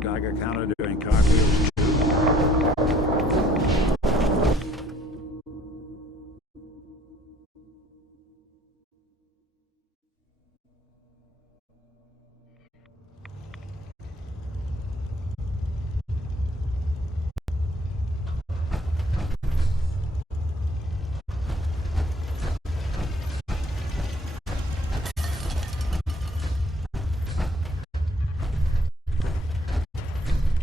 Geiger counter doing cartwheels too?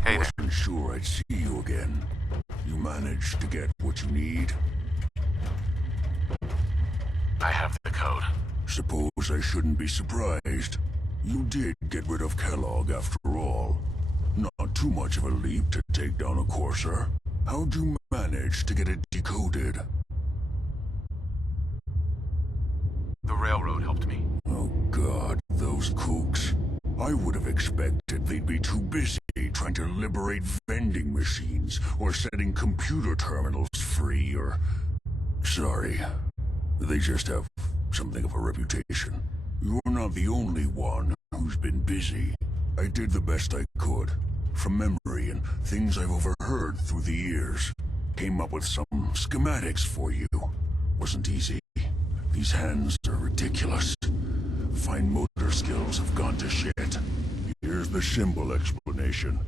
Hey there. Wasn't sure I'd see you again. You managed to get what you need? I have the code. Suppose I shouldn't be surprised. You did get rid of Kellogg after all. Not too much of a leap to take down a Courser. How'd you manage to get it decoded? The railroad helped me. Oh God, those kooks. I would have expected they'd be too busy trying to liberate vending machines or setting computer terminals free or... Sorry. They just have something of a reputation. You're not the only one who's been busy. I did the best I could. From memory and things I've overheard through the years. Came up with some schematics for you. Wasn't easy. These hands are ridiculous. Fine motor skills have gone to shit. Here's the simple explanation.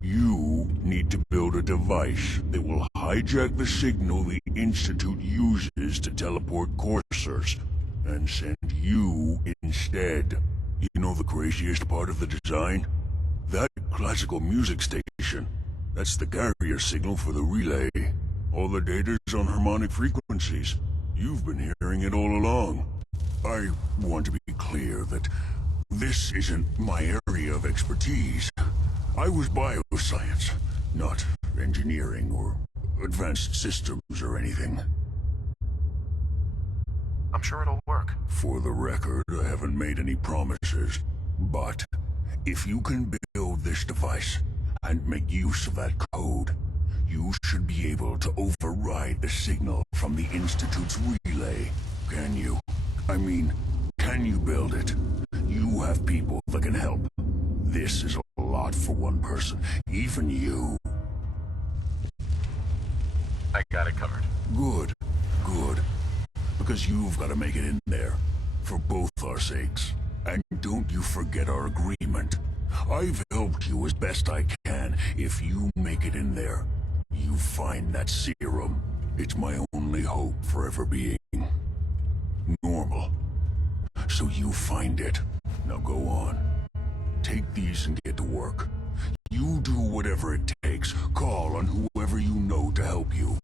You need to build a device that will hijack the signal the Institute uses to teleport coursers, and send you instead. You know the craziest part of the design? That classical music station. That's the carrier signal for the relay. All the data's on harmonic frequencies. You've been hearing it all along. I want to be clear that this isn't my area of expertise. I was bioscience, not engineering or advanced systems or anything. I'm sure it'll work. For the record, I haven't made any promises, but if you can build this device and make use of that code, you should be able to override the signal from the Institute's relay. Can you? I mean, can you build it? You have people that can help. This is a lot for one person, even you. I got it covered. Good, good. Because you've got to make it in there, for both our sakes. And don't you forget our agreement. I've helped you as best I can. If you make it in there, you find that serum. It's my only hope for ever being normal. So you find it. Now go on. Take these and get to work. You do whatever it takes. Call on whoever you know to help you.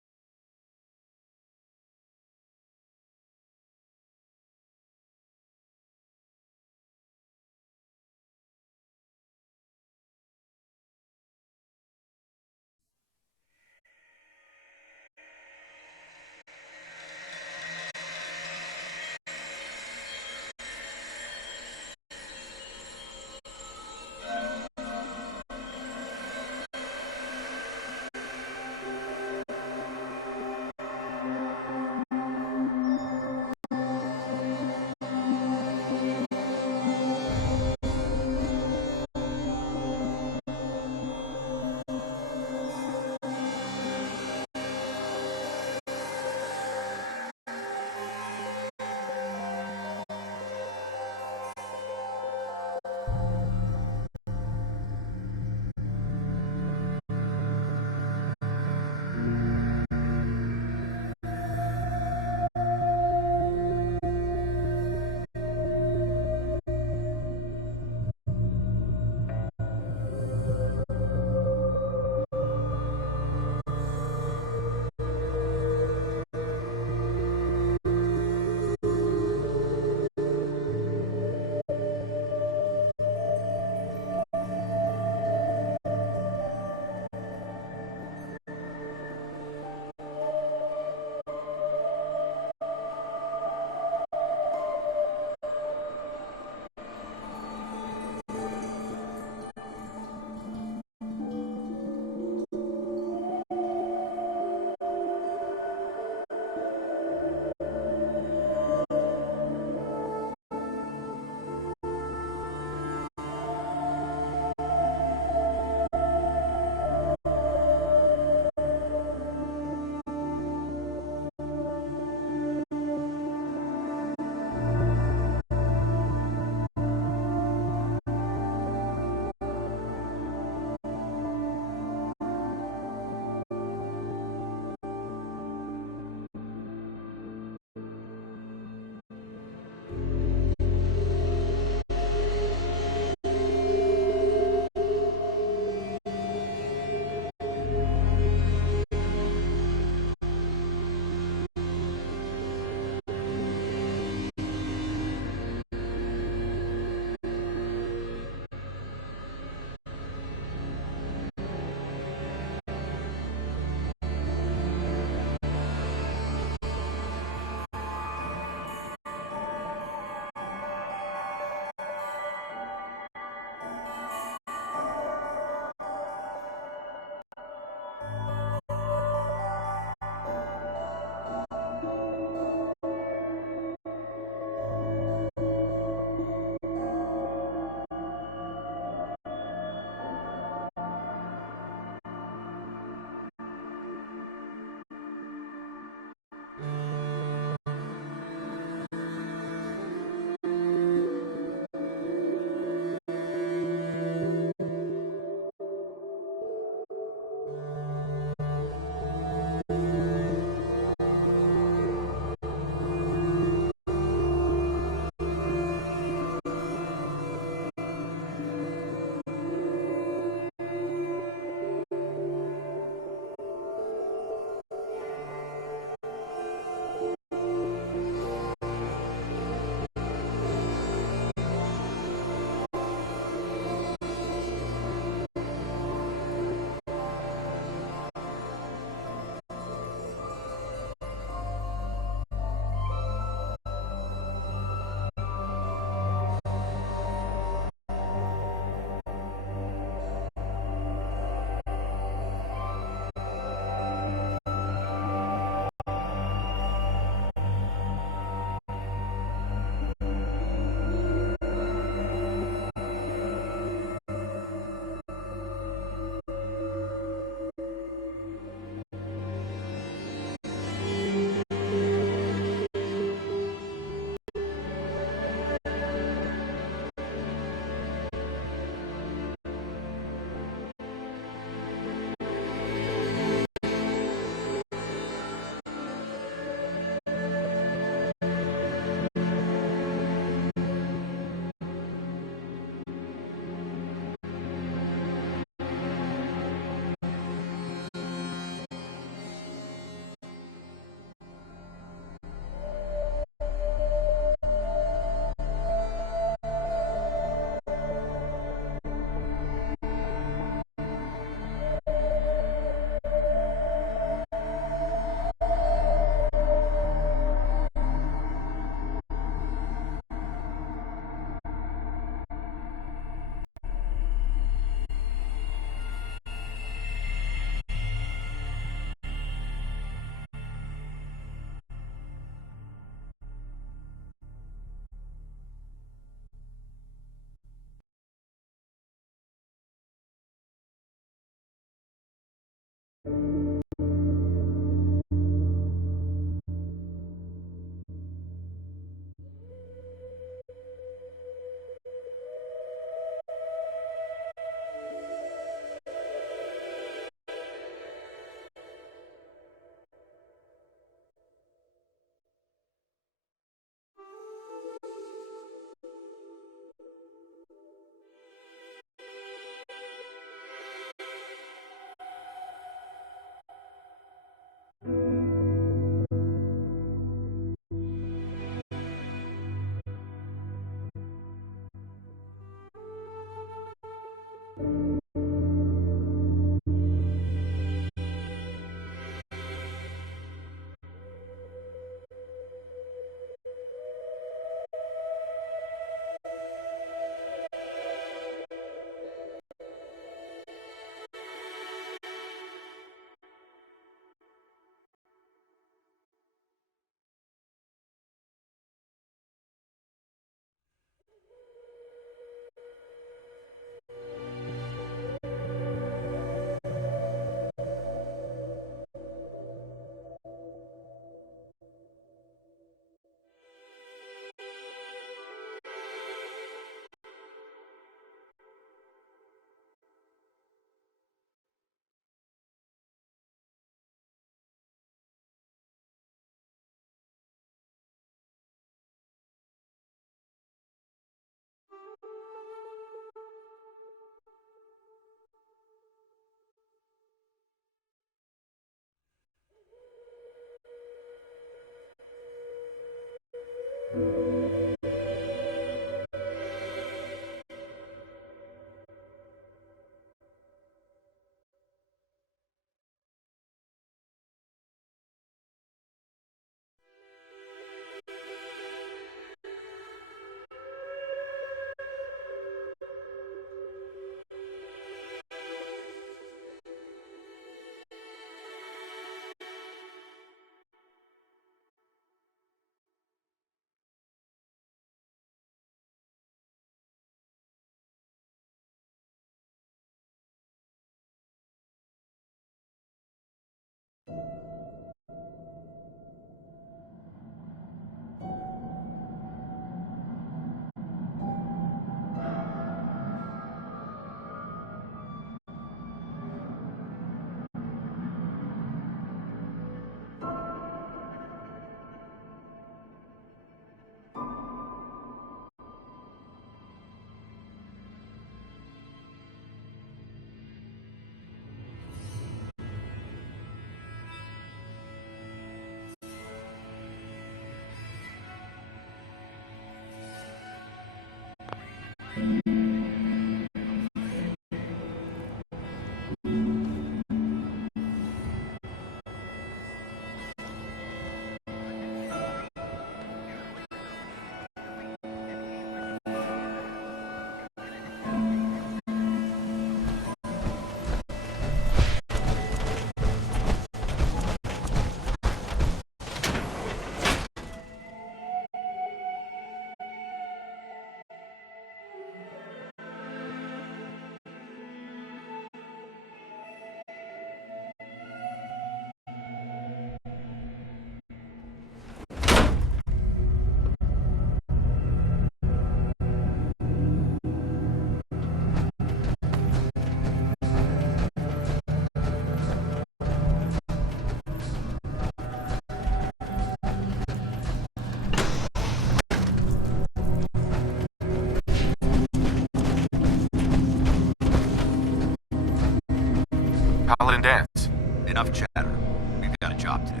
Paladin dance. Enough chatter. We've got a job to do.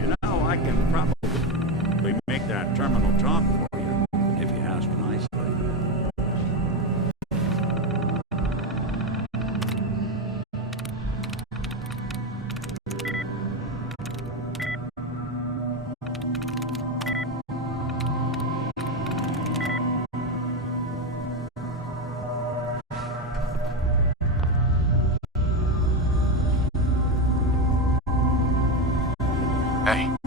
You know, I can probably make that terminal talk for you, if you ask nicely. Hey,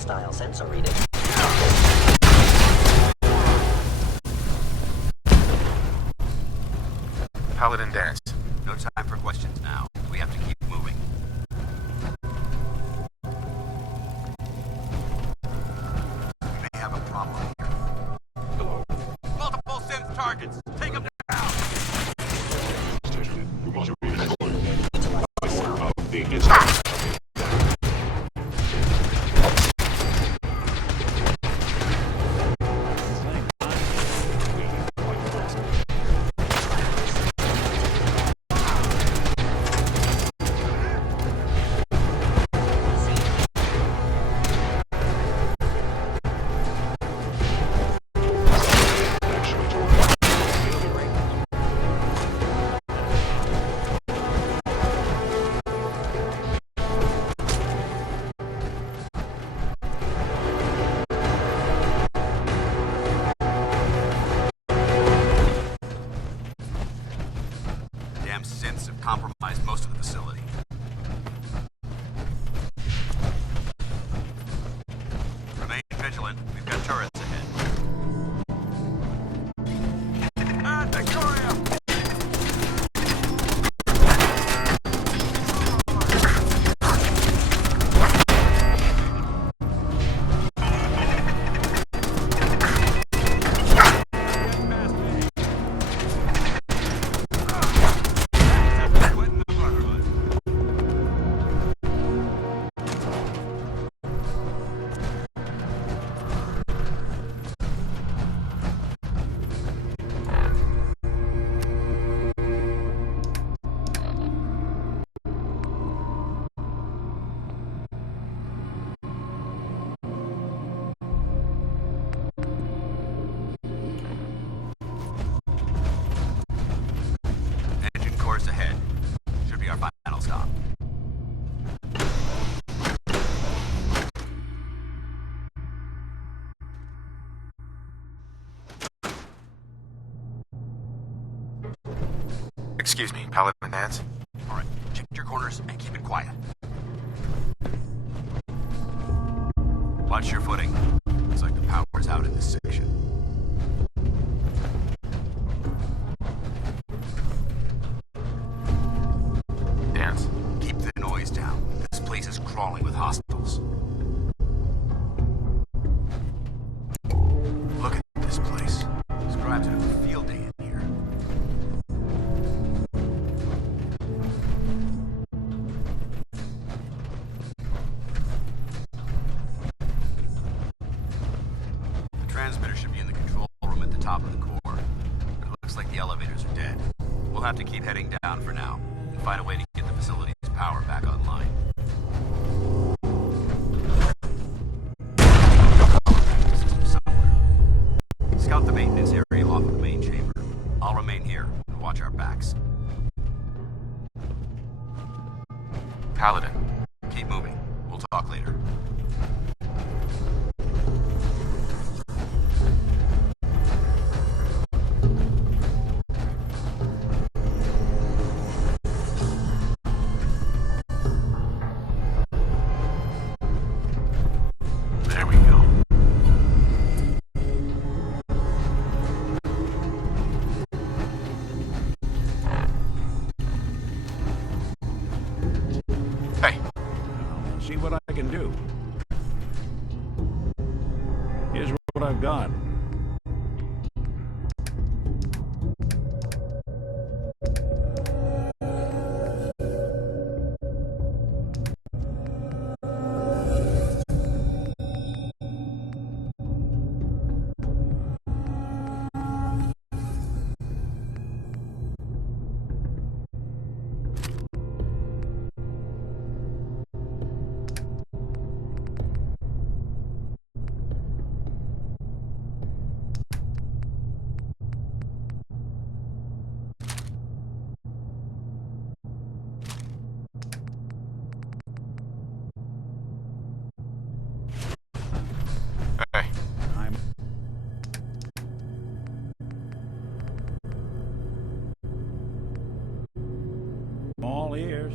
hostile sensor reading. Paladin Dance. No time for questions now. We have to keep moving. We may have a problem here. Multiple synth targets. Take them down. Damn synths have compromised most of the facility. Remain vigilant. We've got turrets ahead. Victoria! Quitting the brotherhood. Engine course ahead. Should be our final stop. Excuse me, Paladin Dance. All right, check your corners and keep it quiet. Watch your footing. Looks like the power's out in this section. Dance. Keep the noise down. This place is crawling with hostiles. Look at this place. Scribes would have a field day in here. The transmitter should be in the control room at the top of the core. But it looks like the elevators are dead. We'll have to keep heading down for now and find a way to get the facility's power back online. System somewhere. Scout the maintenance area off of the main chamber. I'll remain here and watch our backs. Paladin. Keep moving. We'll talk later. There we go. Hey, I'll see what I can do. Here's what I've got. hey. I'm all ears.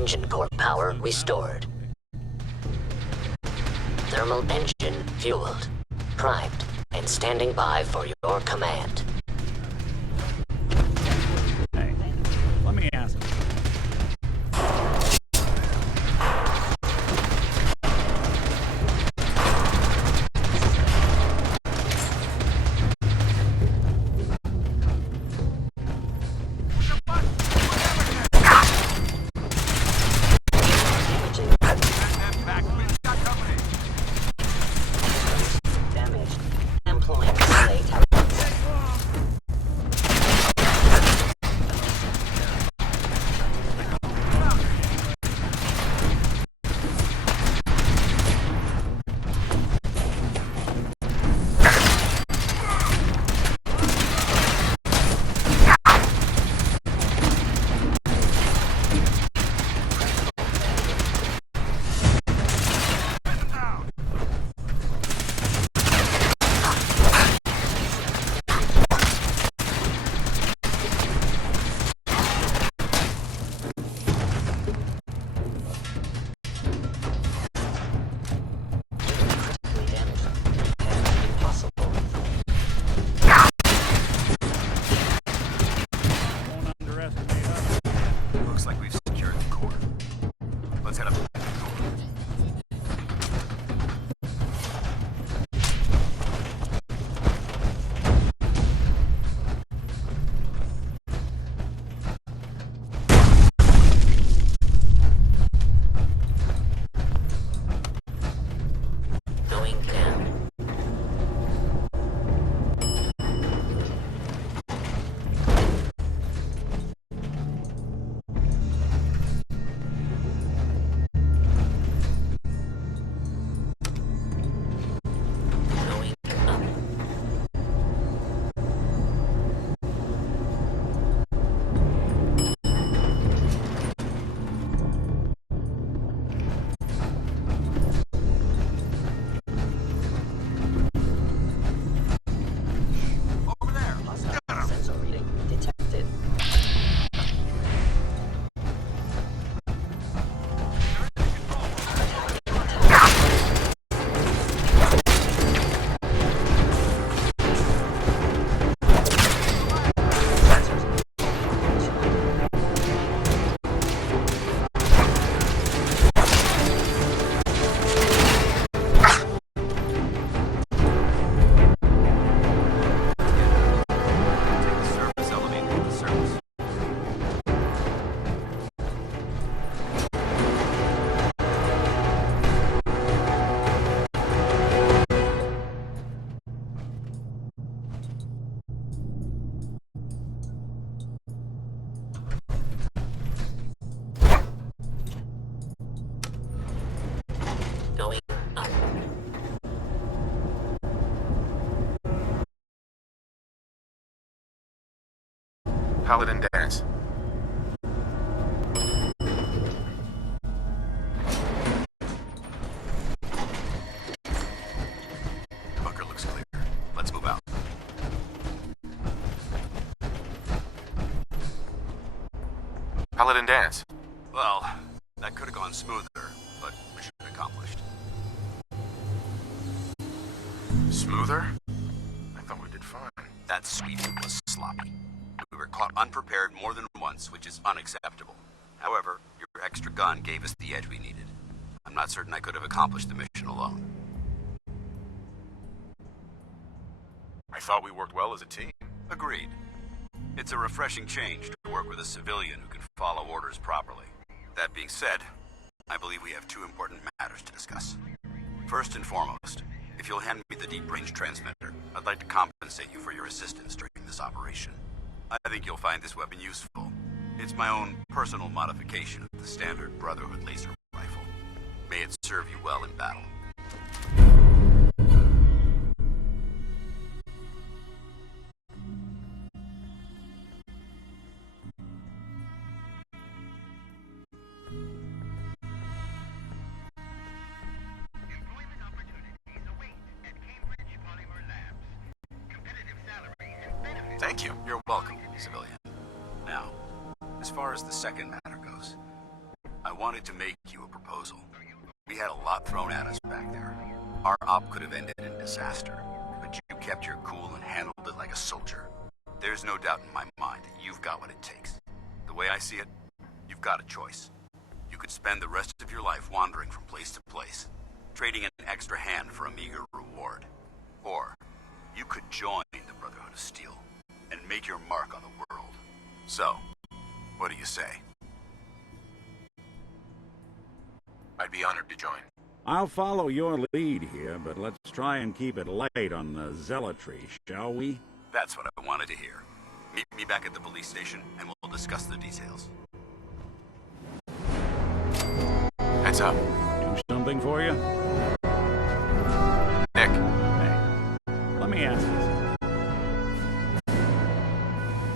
engine core power restored. Thermal engine fueled, primed, and standing by for your command. Hey, let me ask you. Damage. Employing relay tower. Won't underestimate us. Looks like we've secured the core. Let's head up to the core. Going down. Going up. Over there! Hostile sensor reading detected. Take the surface elevator to the surface. Going up. Paladin dance. The bunker looks clear. Let's move out. Paladin dance. Well, that could have gone smoother, but mission accomplished. Smoother? I thought we did fine. That sweep was sloppy. We were caught unprepared more than once, which is unacceptable. However, your extra gun gave us the edge we needed. I'm not certain I could have accomplished the mission alone. I thought we worked well as a team. Agreed. It's a refreshing change to work with a civilian who can follow orders properly. That being said, I believe we have two important matters to discuss. First and foremost, if you'll hand me the deep-range transmitter, I'd like to compensate you for your assistance during this operation. I think you'll find this weapon useful. It's my own personal modification of the standard Brotherhood laser rifle. May it serve you well in battle. Thank you. You're welcome, civilian. Now, as far as the second matter goes, I wanted to make you a proposal. We had a lot thrown at us back there. Our op could have ended in disaster, but you kept your cool and handled it like a soldier. There's no doubt in my mind that you've got what it takes. The way I see it, you've got a choice. You could spend the rest of your life wandering from place to place, trading an extra hand for a meager reward. Or, you could join the Brotherhood of Steel and make your mark on the world. So, what do you say? I'd be honored to join. I'll follow your lead here, but let's try and keep it light on the zealotry, shall we? That's what I wanted to hear. Meet me back at the police station, and we'll discuss the details. Heads up. Do something for you? Nick. Hey, let me ask you something.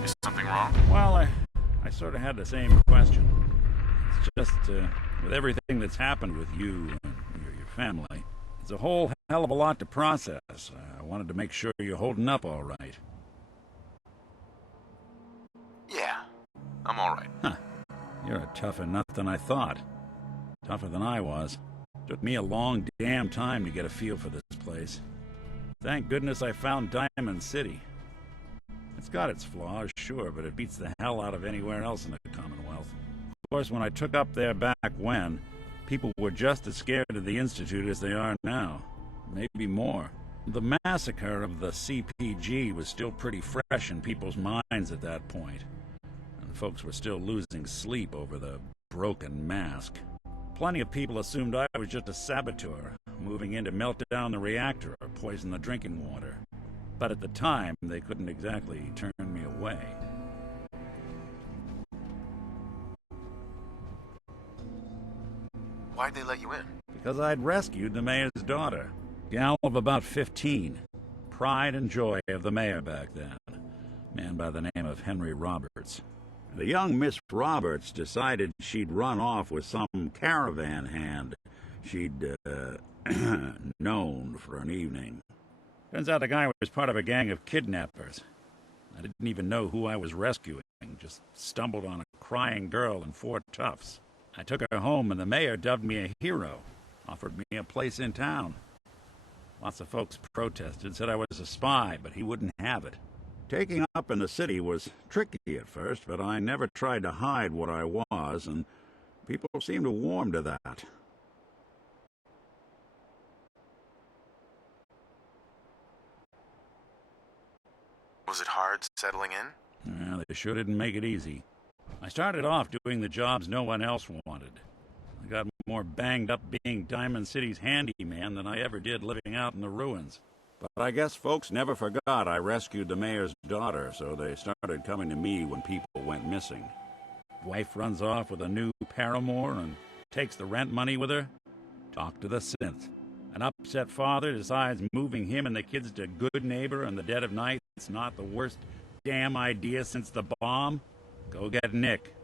Is something wrong? Well, I sort of had the same question. It's just, with everything that's happened with you and your family, it's a whole hell of a lot to process. I wanted to make sure you're holding up all right. Yeah, I'm alright. Huh. You're a tougher nut than I thought. Tougher than I was. Took me a long damn time to get a feel for this place. Thank goodness I found Diamond City. It's got its flaws, sure, but it beats the hell out of anywhere else in the Commonwealth. Of course, when I took up there back when, people were just as scared of the Institute as they are now. Maybe more. The massacre of the CPG was still pretty fresh in people's minds at that point, and folks were still losing sleep over the broken mask. Plenty of people assumed I was just a saboteur, moving in to melt down the reactor or poison the drinking water. But at the time, they couldn't exactly turn me away. Why'd they let you in? Because I'd rescued the mayor's daughter. Gal of about 15. Pride and joy of the mayor back then. Man by the name of Henry Roberts. The young Miss Roberts decided she'd run off with some caravan hand she'd, known for an evening. Turns out the guy was part of a gang of kidnappers. I didn't even know who I was rescuing, just stumbled on a crying girl and 4 toughs. I took her home and the mayor dubbed me a hero, offered me a place in town. Lots of folks protested, said I was a spy, but he wouldn't have it. Taking up in the city was tricky at first, but I never tried to hide what I was, and people seemed to warm to that. Was it hard settling in? Well, they sure didn't make it easy. I started off doing the jobs no one else wanted. I got more banged up being Diamond City's handyman than I ever did living out in the ruins. But I guess folks never forgot I rescued the mayor's daughter, so they started coming to me when people went missing. Wife runs off with a new paramour and takes the rent money with her. Talk to the synth. An upset father decides moving him and the kids to Good Neighbor in the dead of night is not the worst damn idea since the bomb. Go get Nick.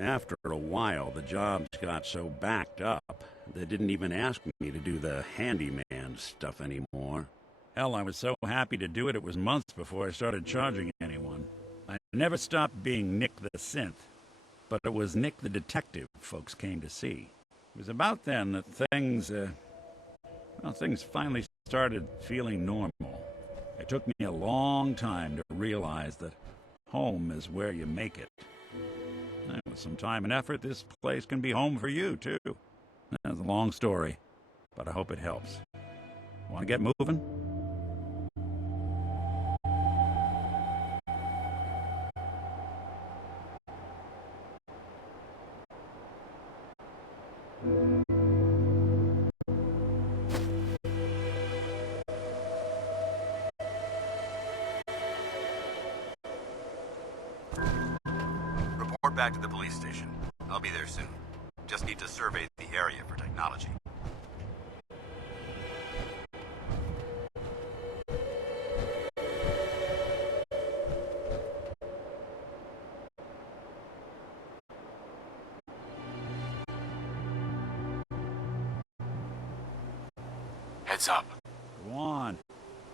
After a while, the jobs got so backed up, they didn't even ask me to do the handyman stuff anymore. Hell, I was so happy to do it, it was months before I started charging anyone. I never stopped being Nick the Synth, but it was Nick the Detective folks came to see. It was about then that things finally started feeling normal. It took me a long time to realize that home is where you make it. And with some time and effort, this place can be home for you, too. That's a long story, but I hope it helps. Want to get moving? Report back to the police station. I'll be there soon. Just need to survey the area for technology. Heads up. Go on.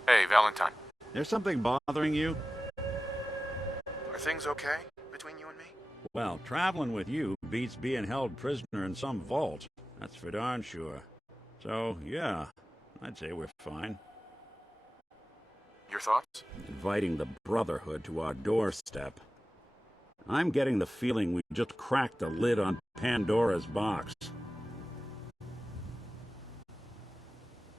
Hey, Valentine. There's something bothering you? Are things okay between you and me? Well, traveling with you beats being held prisoner in some vault. That's for darn sure. So, yeah, I'd say we're fine. Your thoughts? Inviting the Brotherhood to our doorstep. I'm getting the feeling we just cracked the lid on Pandora's box.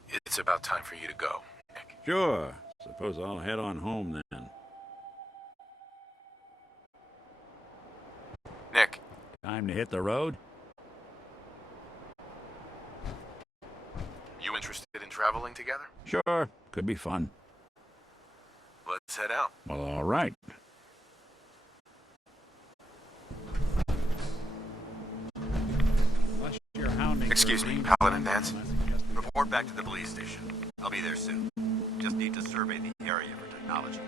It's about time for you to go, Nick. Sure. Suppose I'll head on home then. Nick, Time to hit the road? you interested in traveling together? Sure. Could be fun. Let's head out. Well, all right. Excuse me, Paladin Vance. Report back to the police station. I'll be there soon. Just need to survey the area for technology.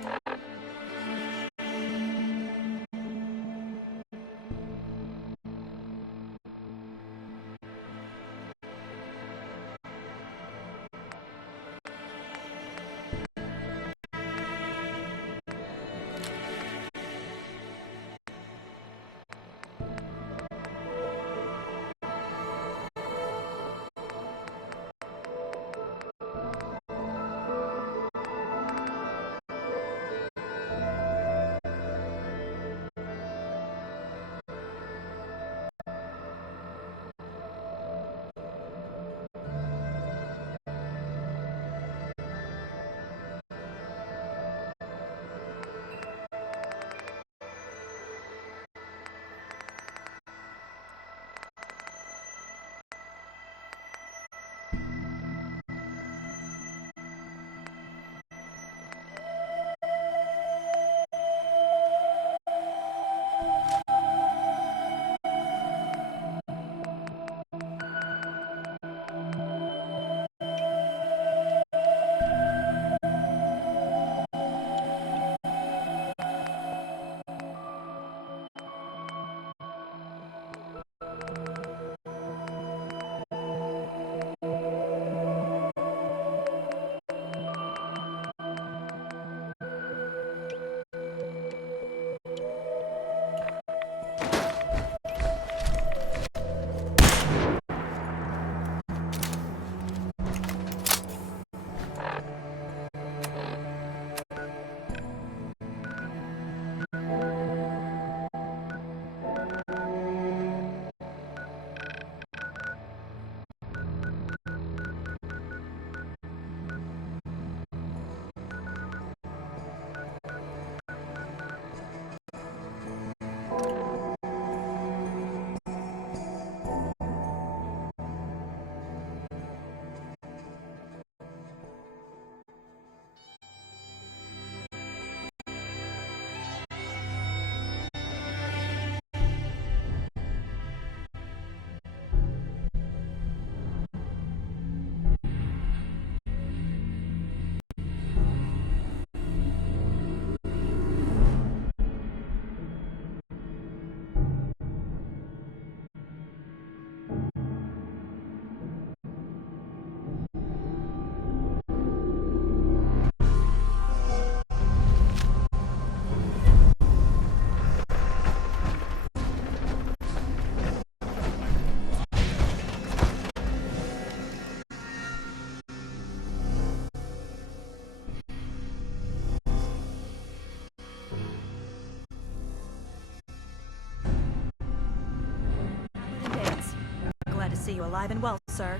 See you alive and well, sir.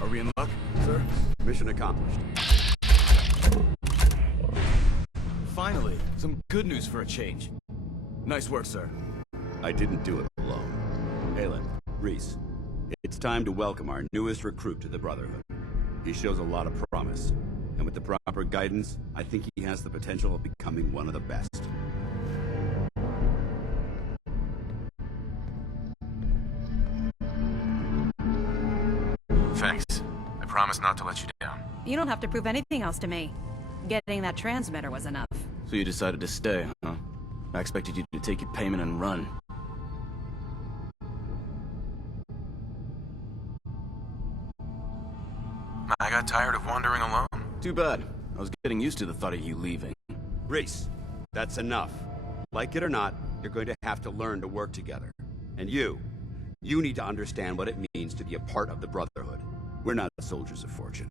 Are we in luck, sir? Mission accomplished. Finally, some good news for a change. Nice work, sir. I didn't do it alone. Aelin, Reese, it's time to welcome our newest recruit to the Brotherhood. He shows a lot of promise, and with the proper guidance, I think he has the potential of becoming one of the best. Thanks. I promise not to let you down. You don't have to prove anything else to me. Getting that transmitter was enough. So you decided to stay, huh? I expected you to take your payment and run. I got tired of wandering alone. Too bad. I was getting used to the thought of you leaving. Reese, that's enough. Like it or not, you're going to have to learn to work together. And you need to understand what it means to be a part of the Brotherhood. We're not soldiers of fortune.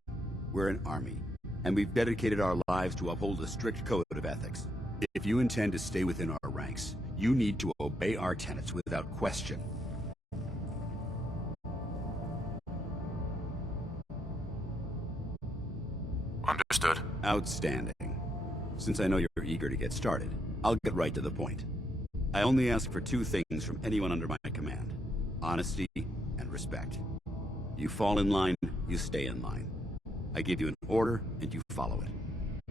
We're an army, and we've dedicated our lives to uphold a strict code of ethics. If you intend to stay within our ranks, you need to obey our tenets without question. Understood. Outstanding. Since I know you're eager to get started, I'll get right to the point. I only ask for two things from anyone under my command: honesty and respect. You fall in line, you stay in line. I give you an order, and you follow it.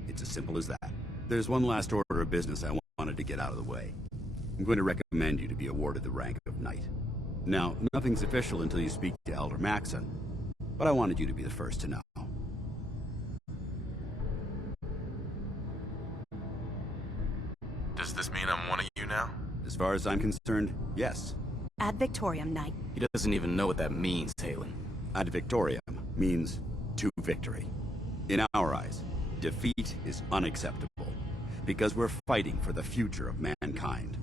It's as simple as that. There's one last order of business I wanted to get out of the way. I'm going to recommend you to be awarded the rank of Knight. Now, nothing's official until you speak to Elder Maxon, but I wanted you to be the first to know. Does this mean I'm one of you now? As far as I'm concerned, yes. Ad Victoriam, Knight. He doesn't even know what that means, Talon. Ad Victoriam means to victory. In our eyes, defeat is unacceptable, because we're fighting for the future of mankind.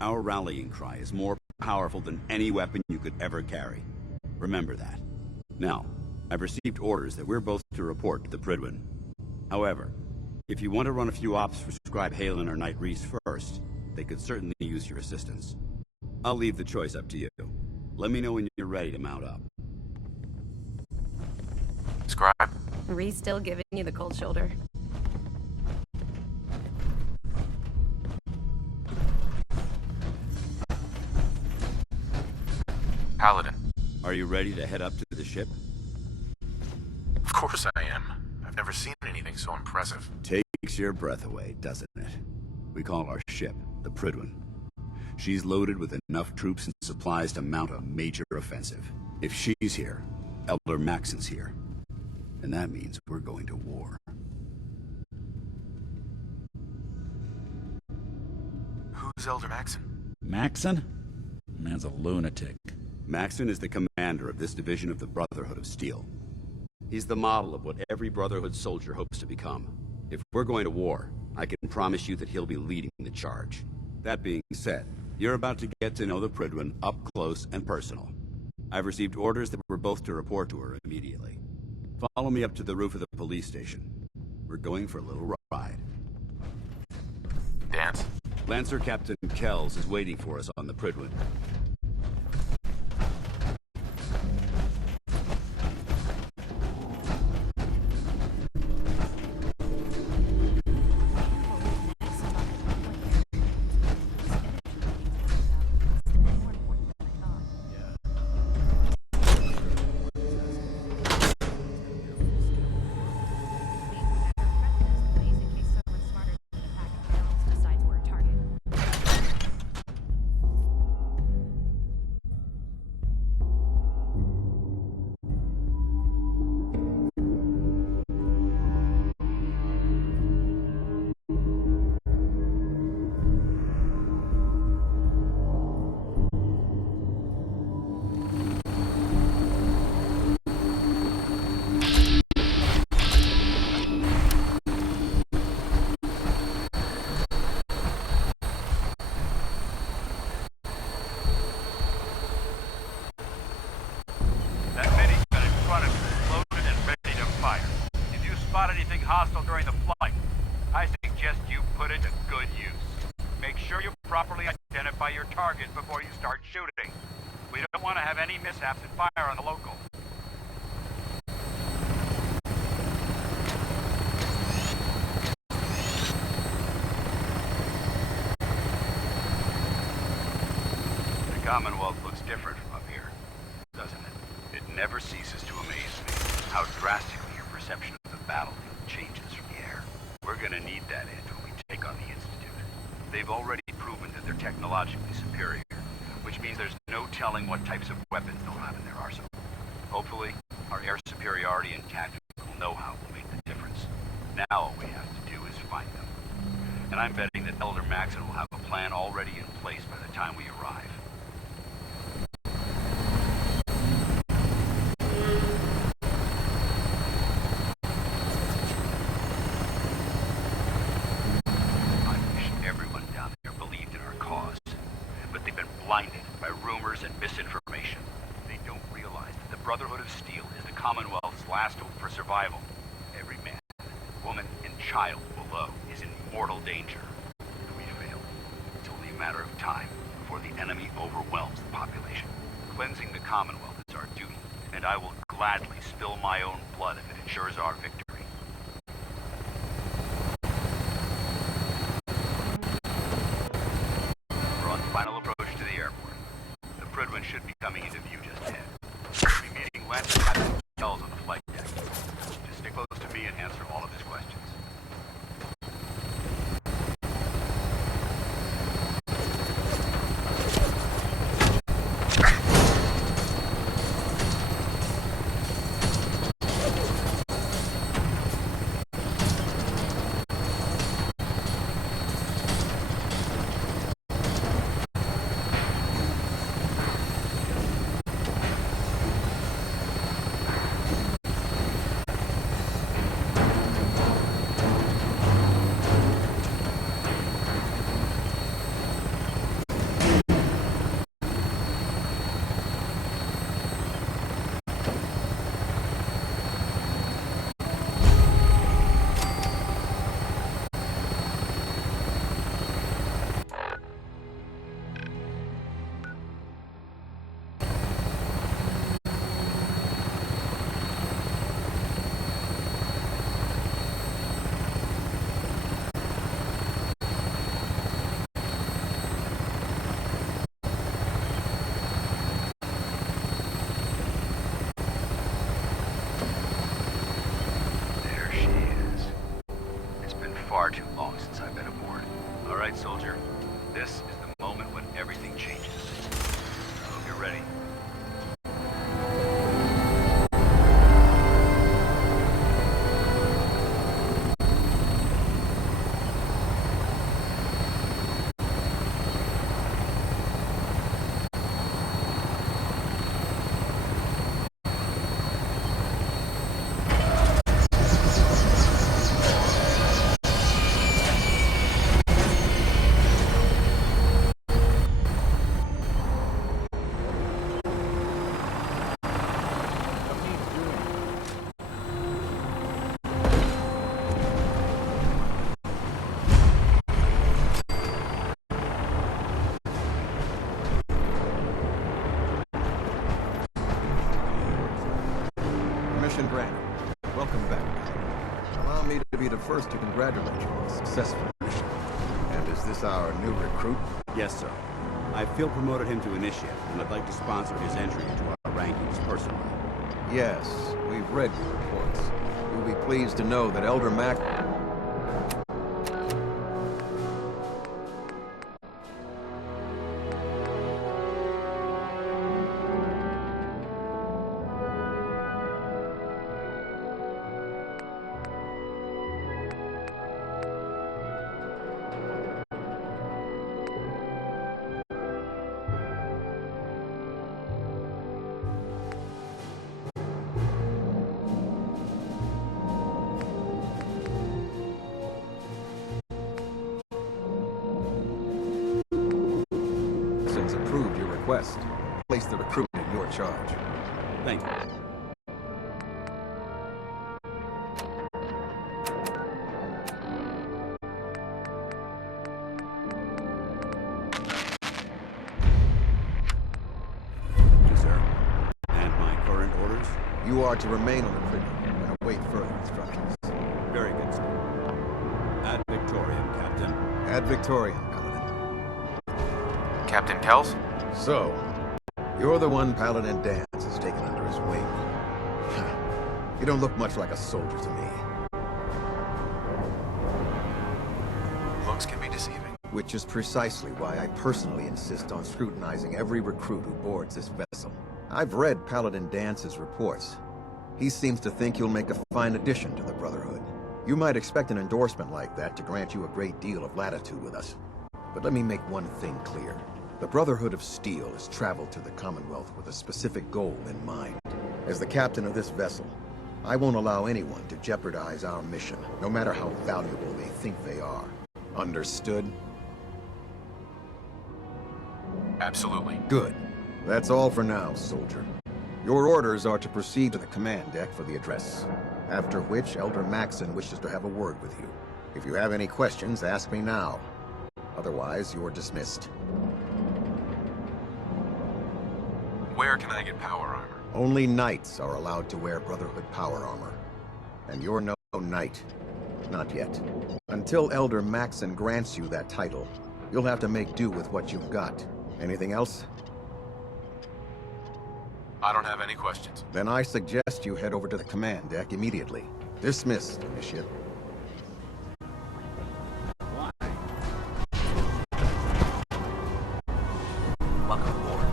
Our rallying cry is more powerful than any weapon you could ever carry. Remember that. Now, I've received orders that we're both to report to the Pridwin. However, if you want to run a few ops for Scribe Halen or Knight Reese first, they could certainly use your assistance. I'll leave the choice up to you. Let me know when you're ready to mount up. Scribe? Reese still giving you the cold shoulder. Paladin. Are you ready to head up to the ship? Of course I am. I've never seen anything so impressive. Takes your breath away, doesn't it? We call our ship the Pridwin. She's loaded with enough troops and supplies to mount a major offensive. If she's here, Elder Maxon's here. And that means we're going to war. Who's Elder Maxon? Maxon? Man's a lunatic. Maxon is the commander of this division of the Brotherhood of Steel. He's the model of what every Brotherhood soldier hopes to become. If we're going to war, I can promise you that he'll be leading the charge. That being said, you're about to get to know the Pridwin up close and personal. I've received orders that we're both to report to her immediately. Follow me up to the roof of the police station. We're going for a little ride. Dance? Lancer Captain Kells is waiting for us on the Pridwin. hostile during the flight. I suggest you put it to good use. Make sure you properly identify your target before you start shooting. We don't want to have any mishaps and fire on the local. The Commonwealth looks different from up here, doesn't it? It never ceases to amaze me how drastically your perception of the battlefield changes from the air. We're gonna need that edge when we take on the Institute. They've already proven that they're technologically superior, which means there's no telling what types of weapons they'll have in their arsenal. Hopefully, our air superiority and tactical know-how will make the difference. Now all we have to do is find them. And I'm betting that Elder Maxon will have a plan already in place by the time we arrive. I wish everyone down there believed in our cause. child below is in mortal danger. If we fail, it's only a matter of time before the enemy overwhelms the population. Cleansing the Commonwealth is our duty, and I will gladly spill my own blood if it ensures our victory. We're on final approach to the airport. The Prydwen should be coming into view just ahead. We'll be meeting Lance and Captain Kells on the flight deck. Just stay close to me and answer all of his questions. Far too long since I've been aboard. All right, soldier. This is the moment when everything changes. I hope you're ready. Mission granted. Welcome back. Allow me to be the first to congratulate you on a successful mission. And is this our new recruit? Yes, sir. I feel promoted him to initiate, and I'd like to sponsor his entry into our rankings personally. Yes, we've read your reports. You'll be pleased to know that Elder Mac... approved your request. Place the recruit in your charge. Thank you. Sir. And my current orders? You are to remain on the Prydwen and await further instructions. Very good, sir. Ad Victoriam, Captain. Ad Victoriam, Paladin. Captain Kells? So, you're the one Paladin Danse has taken under his wing. You don't look much like a soldier to me. Looks can be deceiving. Which is precisely why I personally insist on scrutinizing every recruit who boards this vessel. I've read Paladin Dance's reports. He seems to think you'll make a fine addition to the Brotherhood. You might expect an endorsement like that to grant you a great deal of latitude with us. But let me make one thing clear. The Brotherhood of Steel has traveled to the Commonwealth with a specific goal in mind. As the captain of this vessel, I won't allow anyone to jeopardize our mission, no matter how valuable they think they are. Understood? Absolutely. Good. That's all for now, soldier. Your orders are to proceed to the command deck for the address. after which Elder Maxon wishes to have a word with you. If you have any questions, ask me now. Otherwise, you're dismissed. Where can I get power armor? Only knights are allowed to wear Brotherhood power armor. And you're no knight. Not yet. Until Elder Maxon grants you that title, you'll have to make do with what you've got. Anything else? I don't have any questions. Then I suggest you head over to the command deck immediately. Dismissed, Initiate. Welcome aboard.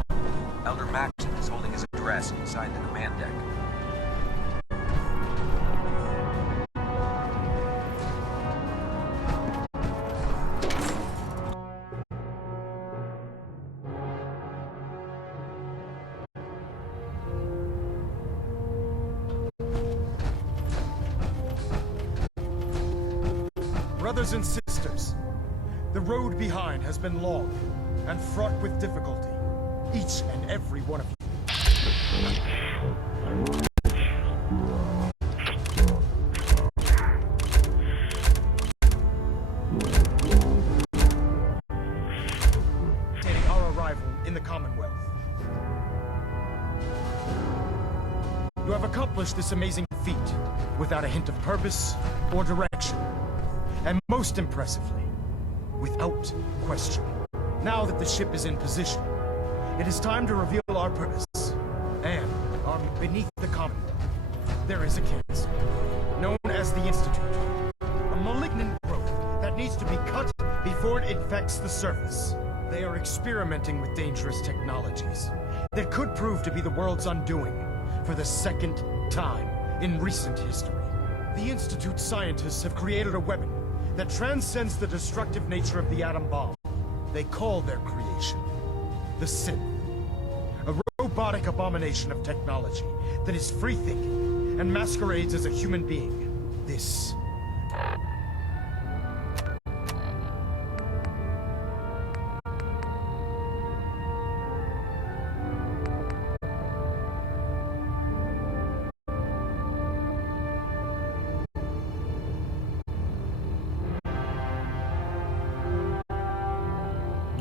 Elder Maxon is holding his address inside the command deck. Brothers and sisters, the road behind has been long and fraught with difficulty. Each and every one of you. Our arrival in the Commonwealth. You have accomplished this amazing feat without a hint of purpose or direction. And most impressively, without question. Now that the ship is in position, it is time to reveal our purpose. And beneath the Commonwealth, there is a cancer, known as the Institute. A malignant growth that needs to be cut before it infects the surface. They are experimenting with dangerous technologies that could prove to be the world's undoing for the second time in recent history. The Institute scientists have created a weapon that transcends the destructive nature of the atom bomb. They call their creation the Synth. A robotic abomination of technology that is free-thinking and masquerades as a human being. This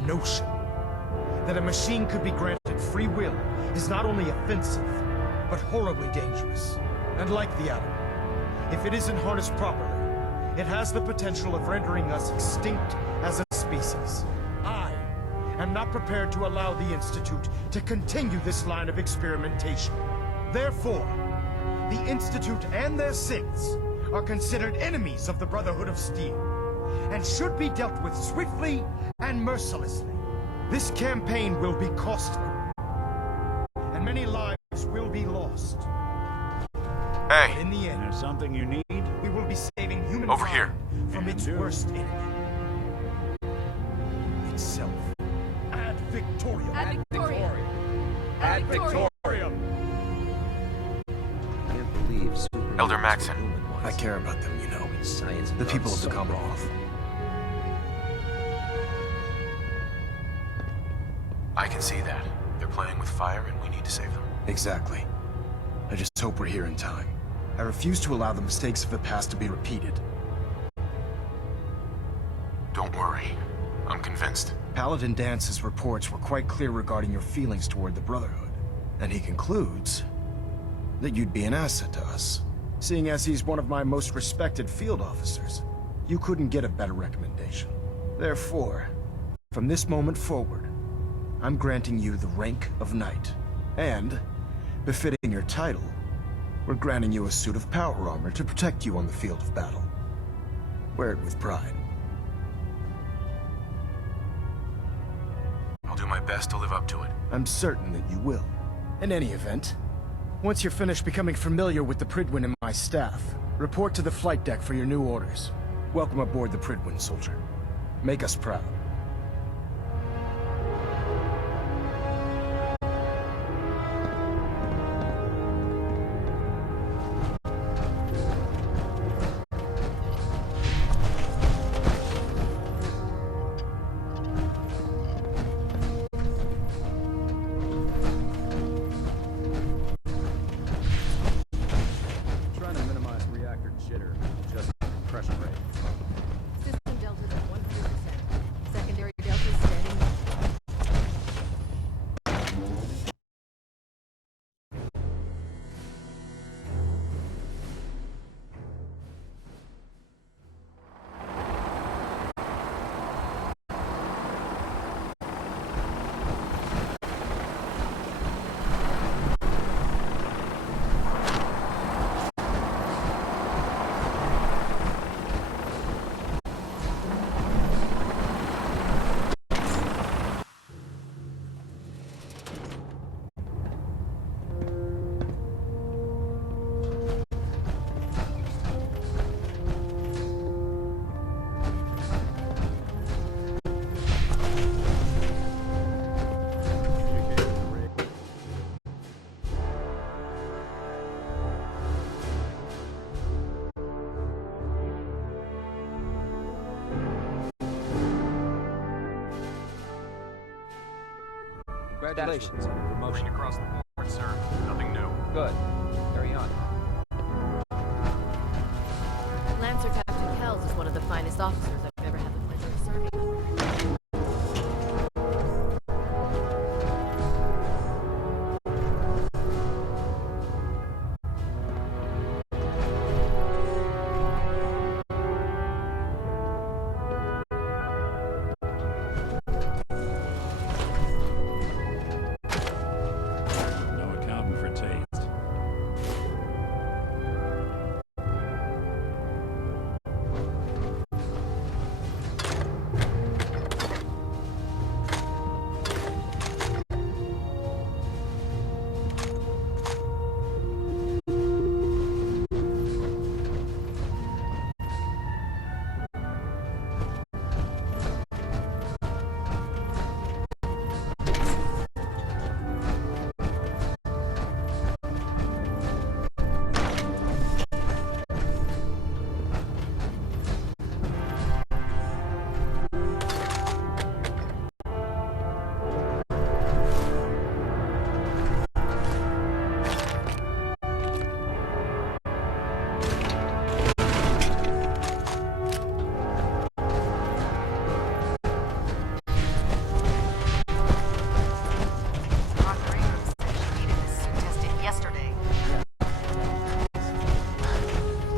notion that a machine could be granted free will is not only offensive, but horribly dangerous. And like the atom, if it isn't harnessed properly, it has the potential of rendering us extinct as a species. I am not prepared to allow the Institute to continue this line of experimentation. Therefore, the Institute and their synths are considered enemies of the Brotherhood of Steel, and should be dealt with swiftly and mercilessly. This campaign will be costly, and many lives will be lost. Hey! But in the end, There's something you need? we will be saving humankind Over here. from its worst enemy. Itself. Ad Victoriam. Ad Victoriam. Ad Victoriam. Can't believe Elder Maxon. I care about them, you know. Science The people of the Commonwealth. I can see that. They're playing with fire and we need to save them. Exactly. I just hope we're here in time. I refuse to allow the mistakes of the past to be repeated. Don't worry. I'm convinced. Paladin Dance's reports were quite clear regarding your feelings toward the Brotherhood. And he concludes that you'd be an asset to us. Seeing as he's one of my most respected field officers, you couldn't get a better recommendation. Therefore, from this moment forward, I'm granting you the rank of Knight. And, befitting your title, we're granting you a suit of power armor to protect you on the field of battle. Wear it with pride. I'll do my best to live up to it. I'm certain that you will. In any event, once you're finished becoming familiar with the Pridwin and my staff, report to the flight deck for your new orders. Welcome aboard the Pridwin, soldier. Make us proud. Trying to minimize Congratulations on your promotion. Across the board, sir. Nothing new. Good. Carry on. Lancer Captain Kells is one of the finest officers I've ever had the pleasure of serving under. No accounting for taste.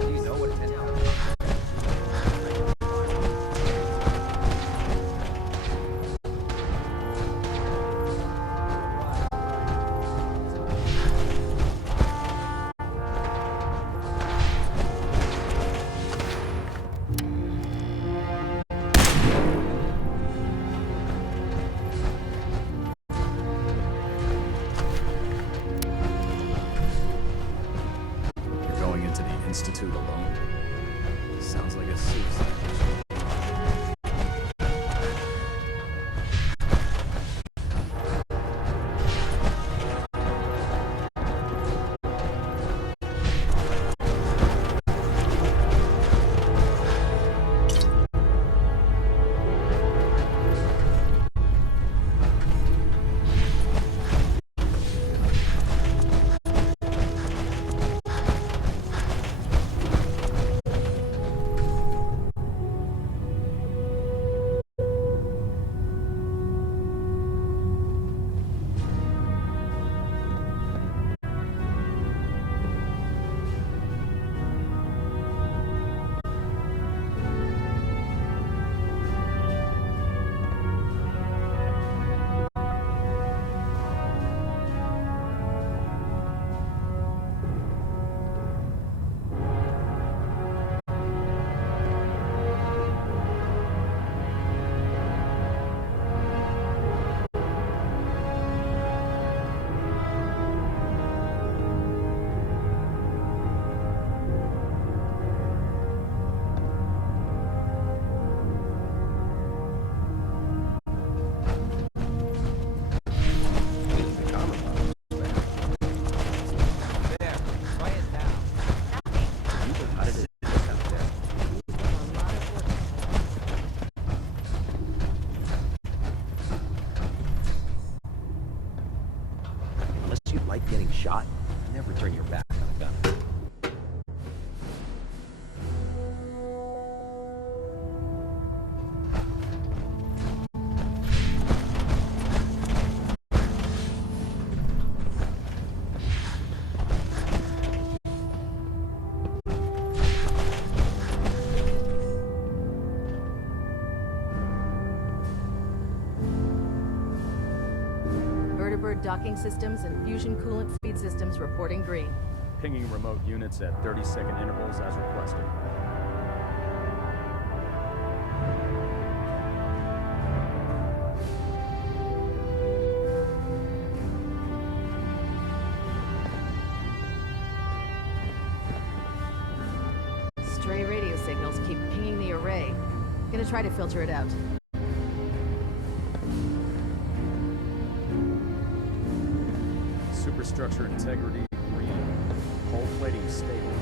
Do you know what it entails? You're going into the Institute alone. Sounds like a suicide mission. There, quiet now. How did it end up there? Unless you like getting shot, never turn your back on a gun. Vertibird docking systems and fusion coolant feed systems reporting green. Pinging remote units at 30-second intervals as requested. Stray radio signals keep pinging the array. Gonna try to filter it out. Superstructure integrity green. Hull plating stable.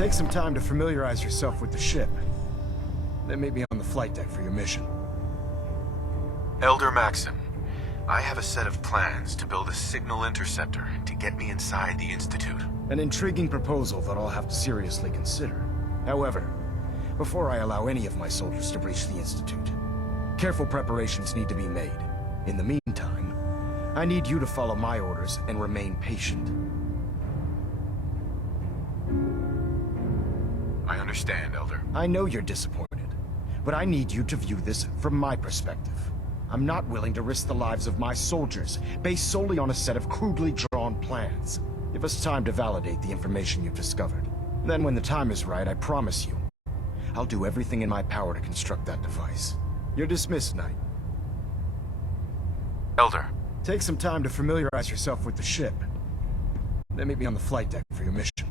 Take some time to familiarize yourself with the ship. Then meet me on the flight deck for your mission. Elder Maxon, I have a set of plans to build a signal interceptor to get me inside the Institute. An intriguing proposal that I'll have to seriously consider. However, before I allow any of my soldiers to breach the Institute, careful preparations need to be made. In the meantime, I need you to follow my orders and remain patient. I understand, Elder. I know you're disappointed, but I need you to view this from my perspective. I'm not willing to risk the lives of my soldiers based solely on a set of crudely drawn plans. Give us time to validate the information you've discovered. Then when the time is right, I promise you, I'll do everything in my power to construct that device. You're dismissed, Knight. Elder. Take some time to familiarize yourself with the ship. Then meet me on the flight deck for your mission.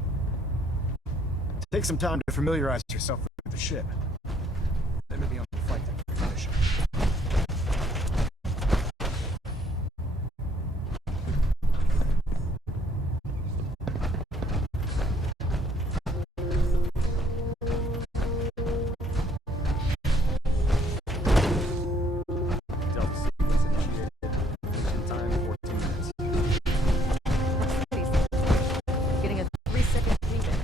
Take some time to familiarize yourself with the ship. Then meet me on the flight deck for your mission. Getting a 3-second feedback.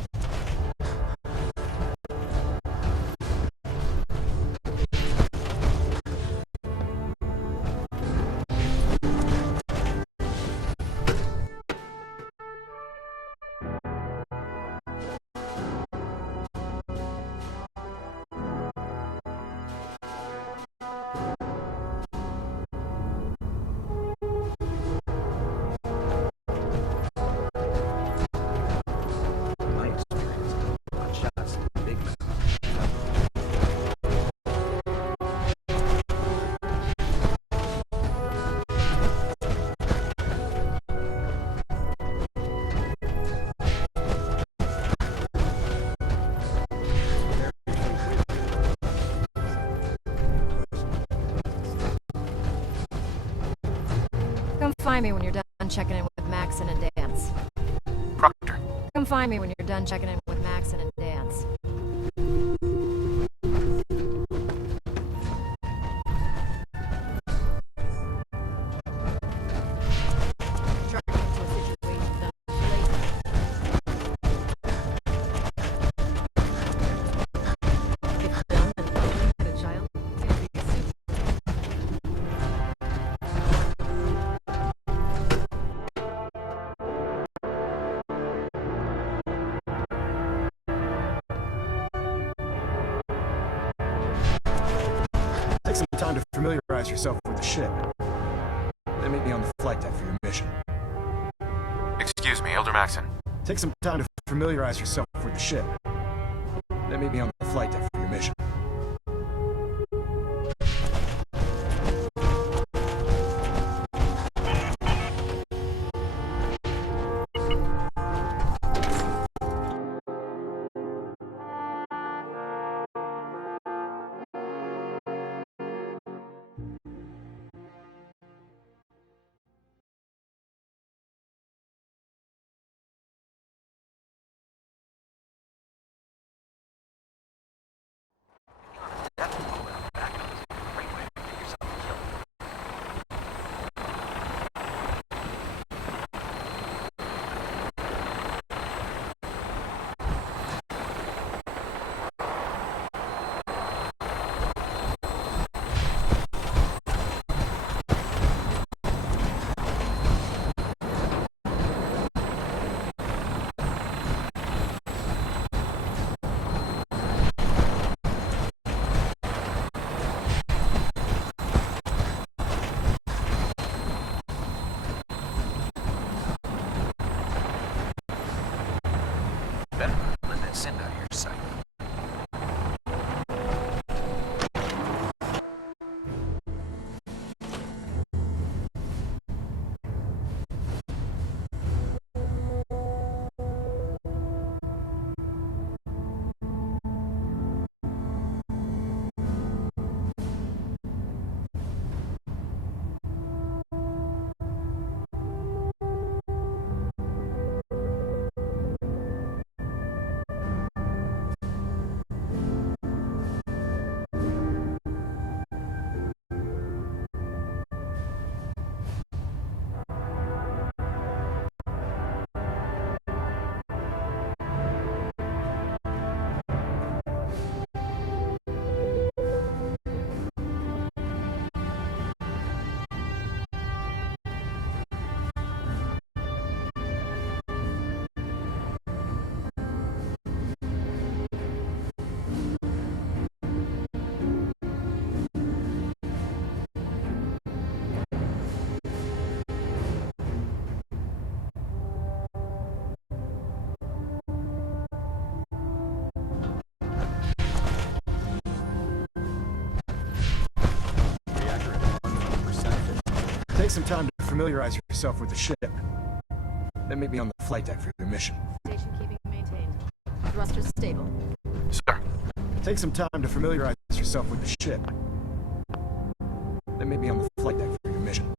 My experience, hot shots, big man. Come find me when you're done checking in with Maxon and Dance. Proctor. Come find me when you're done checking in with Maxon and Dance. Take some time to familiarize yourself with the ship. Then meet me on the flight deck for your mission. Excuse me, Elder Maxon. Take some time to familiarize yourself with the ship. Then meet me on the flight deck for your mission. Take some time to familiarize yourself with the ship. Then meet me on the flight deck for your mission. Station keeping maintained. Thrusters stable. Sir. Take some time to familiarize yourself with the ship. Then meet me on the flight deck for your mission.